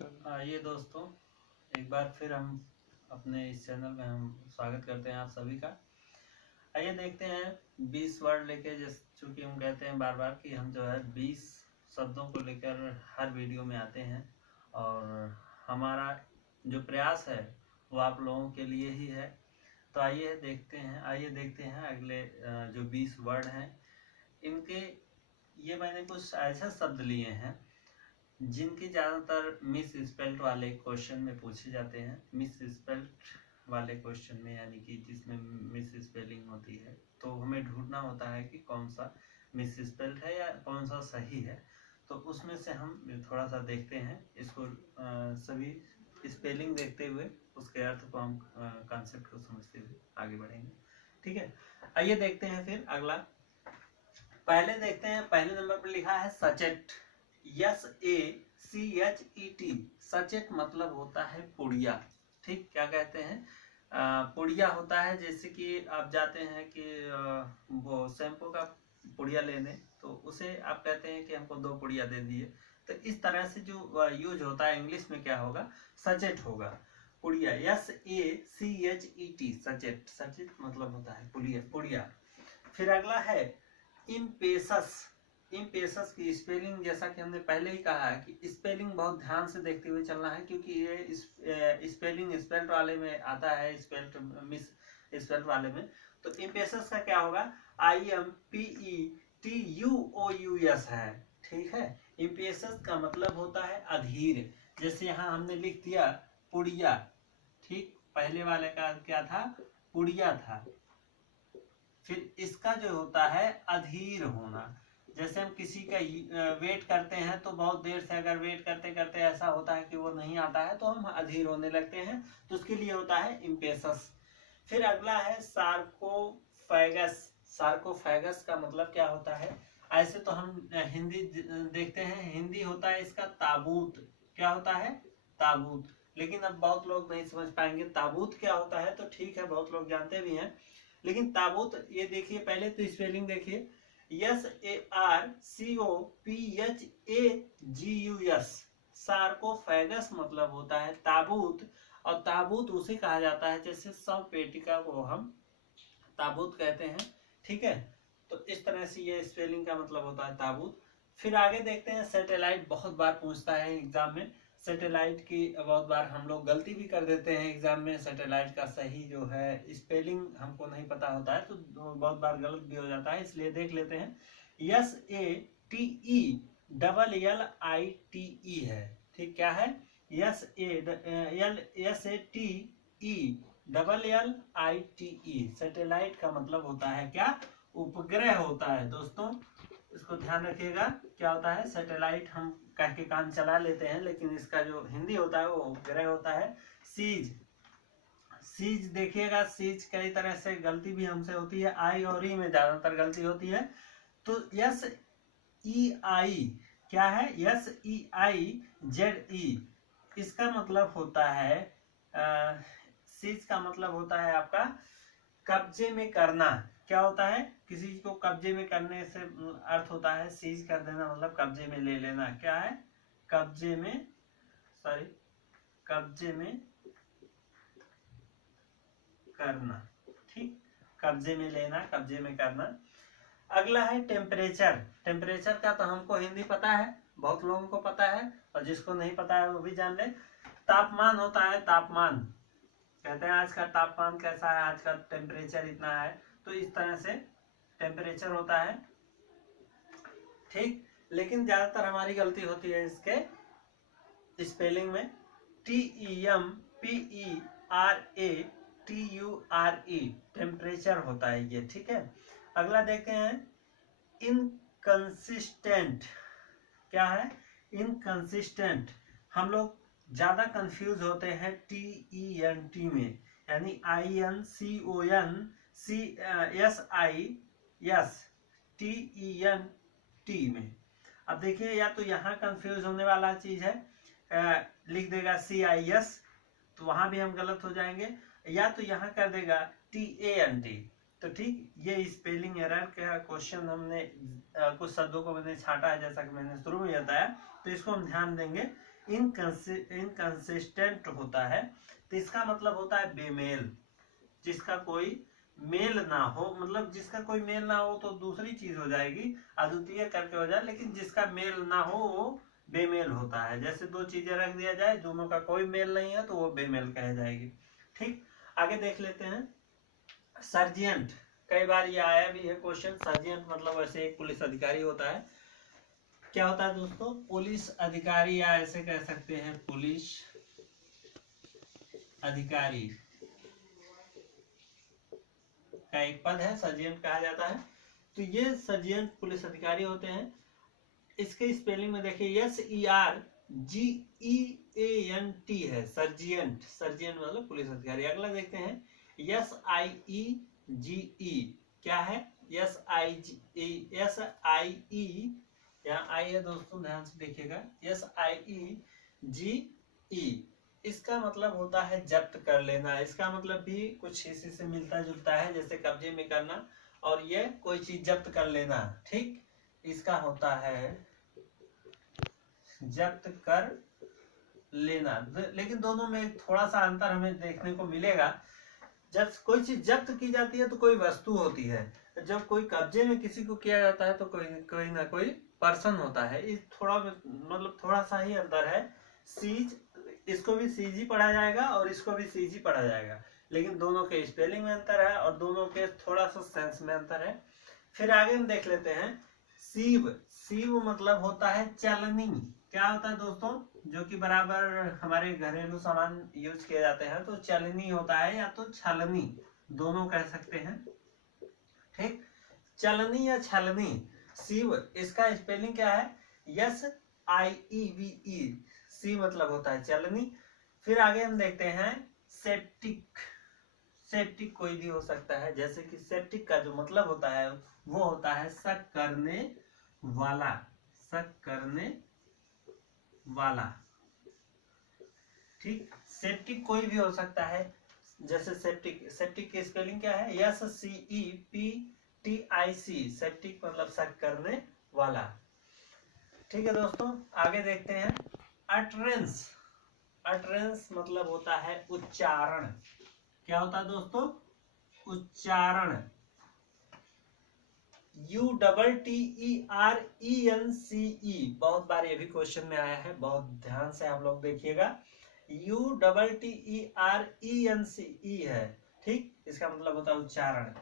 आइए दोस्तों, एक बार फिर हम अपने इस चैनल में हम स्वागत करते हैं आप सभी का। आइए देखते हैं 20 वर्ड लेके, चूँकि हम कहते हैं बार बार कि हम जो है 20 शब्दों को लेकर हर वीडियो में आते हैं और हमारा जो प्रयास है वो आप लोगों के लिए ही है। तो आइए देखते हैं अगले जो 20 वर्ड हैं इनके, ये मैंने कुछ ऐसे शब्द लिए हैं जिनके ज़्यादातर मिस स्पेल्ट वाले क्वेश्चन में पूछे जाते हैं। मिस स्पेल्ट वाले क्वेश्चन में यानी कि जिसमें मिस स्पेलिंग होती है, तो हमें ढूंढना होता है कि कौन सा मिस स्पेल्ट है या कौन सा सही है। तो उसमें से हम थोड़ा सा देखते हैं इसको, सभी स्पेलिंग देखते हुए उसके अर्थ को हम कॉन्सेप्ट को समझते हुए आगे बढ़ेंगे। ठीक है, आइए देखते हैं फिर अगला। पहले देखते हैं, पहले नंबर पर लिखा है सचेट। SACHET। सचेट मतलब होता है पुड़िया। ठीक, क्या कहते हैं, पुड़िया होता है। जैसे कि आप जाते हैं कि वो शैम्पू का पुड़िया लेने, तो उसे आप कहते हैं कि हमको 2 पुड़िया दे दिए। तो इस तरह से जो यूज होता है इंग्लिश में क्या होगा, सचेट होगा, पुड़िया। SACHET, सचेट। सचेट मतलब होता है पुड़िया। फिर अगला है इम्पेशस। इम्पेशस की स्पेलिंग, जैसा कि हमने पहले ही कहा है कि स्पेलिंग बहुत ध्यान से देखते हुए चलना है, क्योंकि ये स्पेलिंग स्पेल्ट वाले में आता है, स्पेल्ट मिस स्पेल्ट वाले में। तो इम्पेशस का क्या होगा, IMPETUOUS है। ठीक है, इम्पेशस का मतलब होता है अधीर। जैसे यहाँ हमने लिख दिया पुड़िया। ठीक, पहले वाले का क्या था, पुड़िया था। फिर इसका जो होता है अधीर होना। जैसे हम किसी का वेट करते हैं, तो बहुत देर से अगर वेट करते करते ऐसा होता है कि वो नहीं आता है, तो हम अधीर होने लगते हैं, तो उसके लिए होता है इम्पेशस। फिर अगला है सार्कोफेगस। सार्कोफेगस का मतलब क्या होता है, ऐसे तो हम हिंदी देखते हैं, हिंदी होता है इसका ताबूत। क्या होता है, ताबूत। लेकिन अब बहुत लोग नहीं समझ पाएंगे ताबूत क्या होता है, तो ठीक है, बहुत लोग जानते भी हैं, लेकिन ताबूत, ये देखिए पहले तो स्पेलिंग देखिए, SARCOPHAGUS। सार्कोफेगस मतलब होता है ताबूत, और ताबूत उसे कहा जाता है जैसे शव पेटिका को हम ताबूत कहते हैं। ठीक है, तो इस तरह से ये स्पेलिंग का मतलब होता है ताबूत। फिर आगे देखते हैं सैटेलाइट। बहुत बार पूछता है एग्जाम में सैटेलाइट की, बहुत बार हम लोग गलती भी कर देते हैं एग्जाम में। सैटेलाइट का सही जो है स्पेलिंग हमको नहीं पता होता है, तो बहुत बार गलत भी हो जाता है, इसलिए देख लेते हैं। SATELLITE है। ठीक, क्या है, SATELLITE। सैटेलाइट का मतलब होता है क्या, उपग्रह होता है। दोस्तों इसको ध्यान रखिएगा, क्या होता है सैटेलाइट, हम कह के कान चला लेते हैं, लेकिन इसका जो हिंदी होता है वो उपग्रह होता है। सीज। सीज देखिएगा, सीज कई तरह से गलती भी हमसे होती है, आई और ई में ज्यादातर गलती होती है। तो SEI क्या है, SEIZE। इसका मतलब होता है, सीज का मतलब होता है आपका कब्जे में करना। क्या होता है, किसी चीज को कब्जे में करने से अर्थ होता है सीज कर देना, मतलब कब्जे में ले लेना। क्या है, कब्जे में, सॉरी, कब्जे में करना। ठीक, कब्जे में लेना, कब्जे में करना। अगला है टेम्परेचर। टेम्परेचर का तो हमको हिंदी पता है, बहुत लोगों को पता है, और जिसको नहीं पता है वो भी जान ले। तापमान होता है, तापमान कहते हैं आज का तापमान कैसा है, आज का टेम्परेचर इतना है, तो इस तरह से टेम्परेचर होता है। ठीक, लेकिन ज्यादातर हमारी गलती होती है इसके स्पेलिंग में, TEMPERATURE, टेम्परेचर होता है ये। ठीक है, अगला देखते हैं इनकंसिस्टेंट। क्या है, इनकंसिस्टेंट। हम लोग ज्यादा कंफ्यूज होते हैं TENT में, यानी INCONCSISTENT में। अब देखिए, या तो यहाँ कंफ्यूज होने वाला चीज है, लिख देगा CIS, तो वहां भी हम गलत हो जाएंगे, या तो यहाँ कर देगा TANT। तो ठीक, ये स्पेलिंग एरर का क्वेश्चन हमने कुछ शब्दों को मैंने छांटा है, जैसा कि मैंने शुरू में बताया, तो इसको हम ध्यान देंगे इनकंसिस्टेंट होता है, तो इसका मतलब होता है बेमेल, जिसका कोई मेल ना हो, मतलब जिसका कोई मेल ना हो तो दूसरी चीज हो जाएगी, अद्वितीय करके हो जाए, लेकिन जिसका मेल ना हो वो बेमेल होता है। जैसे दो चीजें रख दिया जाए, दोनों का कोई मेल नहीं है तो वो बेमेल कह जाएगी। ठीक, आगे देख लेते हैं सर्जियंट। कई बार ये आया भी है क्वेश्चन। सर्जियंट मतलब वैसे एक पुलिस अधिकारी होता है। क्या होता है दोस्तों? पुलिस अधिकारी, या ऐसे कह सकते हैं पुलिस अधिकारी का एक पद है, सर्जियंट कहा जाता है। तो ये सर्जियंट पुलिस अधिकारी होते हैं। इसके स्पेलिंग में देखिए SERGEANT है, सर्जियंट। सर्जियंट मतलब पुलिस अधिकारी। अगला देखते हैं SIEGE। क्या है? SIE, यहाँ आई है दोस्तों, ध्यान से देखिएगा। SIEGE, इसका मतलब होता है जब्त कर लेना। इसका मतलब भी कुछ इसी से मिलता जुलता है, जैसे कब्जे में करना और ये कोई चीज जब्त कर लेना। ठीक, इसका होता है जब्त कर लेना। लेकिन दोनों में थोड़ा सा अंतर हमें देखने को मिलेगा। जब कोई चीज जब्त की जाती है तो कोई वस्तु होती है, जब कोई कब्जे में किसी को किया जाता है तो कोई ना कोई पर्सन होता है। इस थोड़ा मतलब थोड़ा सा ही अंतर है। सीज, इसको भी सीजी पढ़ा जाएगा और इसको भी सीजी पढ़ा जाएगा, लेकिन दोनों के स्पेलिंग में अंतर है और दोनों के थोड़ा सा सेंस में अंतर है। फिर आगे हम देख लेते हैं सीव। सीव मतलब होता है चलनी। क्या होता है दोस्तों? जो कि बराबर हमारे घरेलू सामान यूज किए जाते हैं, तो चलनी होता है या तो छलनी, दोनों कह सकते हैं। ठीक, चलनी या छलनी, सीव। इसका स्पेलिंग क्या है? SIEVE। सी मतलब होता है चलनी। फिर आगे हम देखते हैं सेप्टिक। सेप्टिक कोई भी हो सकता है, जैसे कि सेप्टिक का जो मतलब होता है वो होता है शक करने वाला। शक करने वाला। ठीक, सेप्टिक कोई भी हो सकता है। जैसे सेप्टिक, सेप्टिक की स्पेलिंग क्या है? SCEPTIC। सेप्टिक मतलब शक करने वाला। ठीक है दोस्तों, आगे देखते हैं अटरेंस। अटरेंस मतलब होता है उच्चारण। क्या होता है दोस्तों? उच्चारण। UTTERENCE। बहुत बार ये भी क्वेश्चन में आया है, बहुत ध्यान से आप लोग देखिएगा। UTTERENCE है। ठीक, इसका मतलब होता है उच्चारण।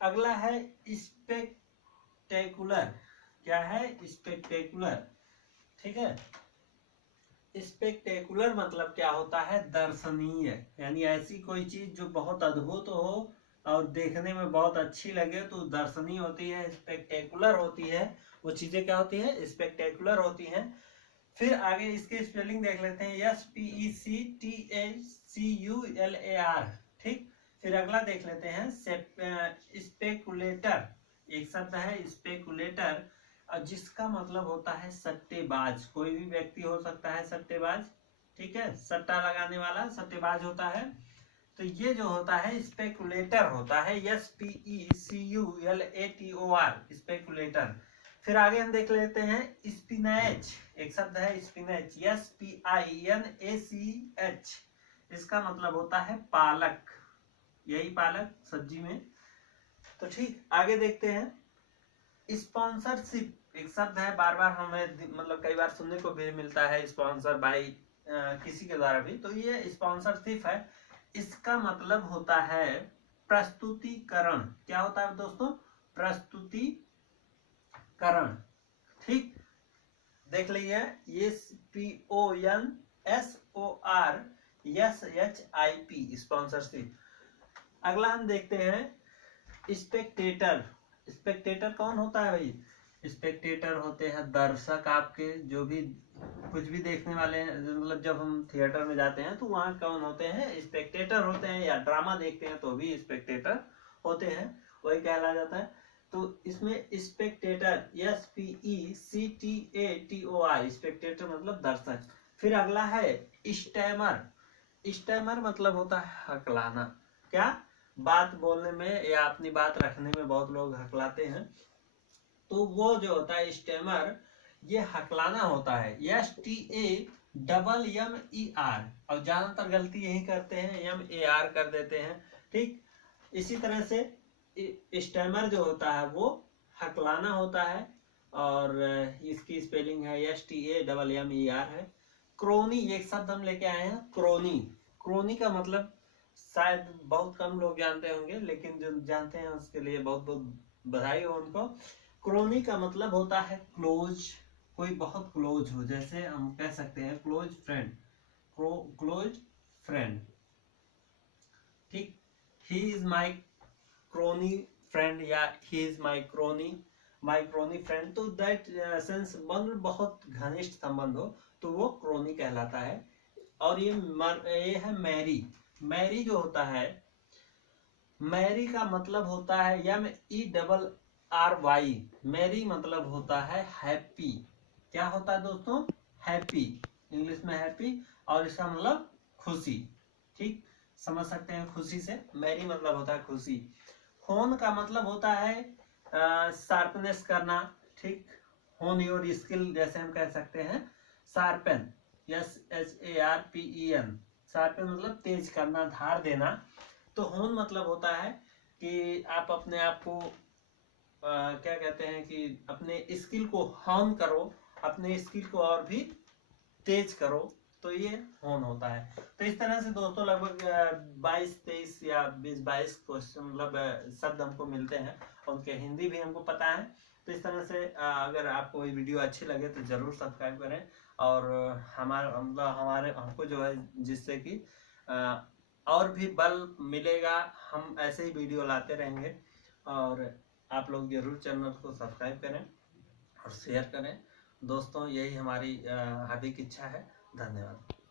अगला है स्पेक्टेकुलर। क्या है? स्पेक्टेकुलर। ठीक है, स्पेक्टेकुलर मतलब क्या होता है? दर्शनीय, यानी ऐसी कोई चीज जो बहुत अद्भुत हो और देखने में बहुत अच्छी लगे तो दर्शनीय होती है, स्पेक्टेकुलर होती है। वो चीजें क्या होती है? स्पेक्टेकुलर होती हैं। फिर आगे इसके स्पेलिंग देख लेते हैं SPECTACULAR। ठीक, फिर अगला देख लेते हैं स्पेकुलेटर। एक शब्द है स्पेकुलेटर, जिसका मतलब होता है सट्टेबाज। कोई भी व्यक्ति हो सकता है सट्टेबाज। ठीक है, सट्टा लगाने वाला सट्टेबाज होता है। तो ये जो होता है स्पेकुलेटर होता है, SPECULATOR, स्पेकुलेटर। फिर आगे हम देख लेते हैं स्पिनैच। एक शब्द है स्पिनैच, SPINACH। इसका मतलब होता है पालक, यही पालक सब्जी में। तो ठीक, आगे देखते हैं स्पॉन्सरशिप। एक शब्द है, बार बार हमें मतलब कई बार सुनने को भी मिलता है, स्पॉन्सर बाय किसी के द्वारा भी। तो ये स्पॉन्सरशिप है। इसका मतलब होता है प्रस्तुतिकरण। क्या होता है दोस्तों? प्रस्तुतिकरण। ठीक, देख लीजिए SPONSORSHIP, स्पॉन्सरशिप। अगला हम देखते हैं स्पेक्टेटर। स्पेक्टेटर कौन होता है भाई? स्पेक्टेटर होते हैं दर्शक, आपके जो भी कुछ भी देखने वाले हैं। मतलब जब हम थिएटर में जाते हैं तो वहाँ कौन होते हैं? स्पेक्टेटर होते हैं। या ड्रामा देखते हैं तो भी स्पेक्टेटर होते हैं, वही कहला जाता है। तो इसमें स्पेक्टेटर SPECTATOR, स्पेक्टेटर मतलब दर्शक। फिर अगला है स्टैमर। स्टैमर मतलब होता है हकलाना। क्या? बात बोलने में या अपनी बात रखने में बहुत लोग हकलाते हैं, तो वो जो होता है स्टैमर, ये हकलाना होता है। STAMMER ER, और ज्यादातर गलती यही करते हैं, MAR कर देते हैं। ठीक, इसी तरह से स्टैमर जो होता है वो हकलाना होता है, और इसकी स्पेलिंग है STAMMER है। क्रोनी एक शब्द हम लेके आए हैं, क्रोनी। क्रोनी का मतलब शायद बहुत कम लोग जानते होंगे, लेकिन जो जानते हैं उसके लिए बहुत बहुत बधाई हो उनको। क्रोनी का मतलब होता है क्लोज, कोई बहुत क्लोज हो, जैसे हम कह सकते हैं क्लोज फ्रेंड, क्लोज फ्रेंड। ठीक, he is my crony friend, या he is my crony friend. तो दैट सेंस संबंध बहुत घनिष्ठ संबंध हो तो वो क्रोनी कहलाता है। और ये है मैरी। मैरी जो होता है, मैरी का मतलब होता है MERRY। मैरी मतलब होता है हैप्पी। क्या होता है दोस्तों? हैप्पी, इंग्लिश में हैप्पी, और इसका मतलब खुशी। ठीक, समझ सकते हैं खुशी से, मैरी मतलब होता है खुशी। होन का मतलब होता है शार्पनेस करना। ठीक, होन योर स्किल, जैसे हम कह सकते हैं शार्पन, SHARPEN। शार्पन मतलब तेज करना, धार देना। तो होन मतलब होता है कि आप अपने आप को क्या कहते हैं कि अपने स्किल को हॉर्न करो, अपने स्किल को और भी तेज करो, तो ये होन होता है। तो इस तरह से दोस्तों लगभग 22-23 या 20-22 क्वेश्चन मतलब शब्द हमको मिलते हैं, उनके हिंदी भी हमको पता है। तो इस तरह से अगर आपको ये वीडियो अच्छी लगे तो जरूर सब्सक्राइब करें, और हमारे हमको जो है जिससे कि और भी बल मिलेगा, हम ऐसे ही वीडियो लाते रहेंगे। और आप लोग जरूर चैनल को सब्सक्राइब करें और शेयर करें दोस्तों, यही हमारी हार्दिक इच्छा है। धन्यवाद।